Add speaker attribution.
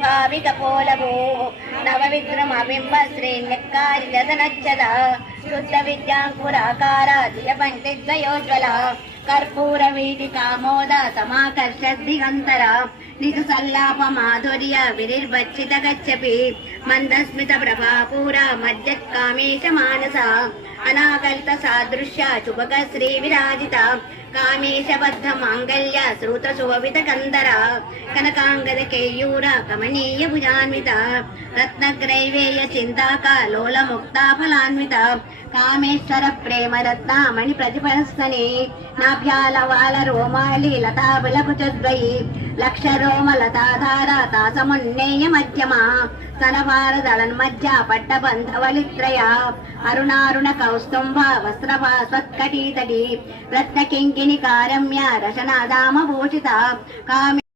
Speaker 1: భావికపోలము నవ విక్రమబింబ శ్రీ నెక్కారి శుద్ధ విద్యాంకురాకార దియ పండిద్వయోజ్వల కర్పూర వీటి కామోద సమాకర్ష దిగంతర నిజ సల్లాప మాధుర్య వినిర్వచ్చిత గచ్చపి మందస్మిత ప్రభాపూర మధ్యకామేశ మానస అనాకల్త సాదృశ్య శుభక శ్రీ విరాజిత కామేశబద్ధ మాంగళ్య శ్రుత శోభిత కందర కనకాంగద కేయూర కమనీయ భుజాన్విత రత్నగ్రైవేయ చింతాక లోల ముక్తా ఫలాన్విత కామేశ్వర ప్రేమ రత్నామణి మణి నాభ్యాల వాల రోమాలి లతాబుల భుజద్వయి లక్ష రోమ లతాధార తాసమున్నేయ మధ్యమ మధ్య పట్టబంధవలిత్రయ అరుణారుణ కౌస్తుంభ వస్త్రభా స్వత్కటీతటి రత్నకింకిని కారమ్య రసనాదామ భూషిత కామి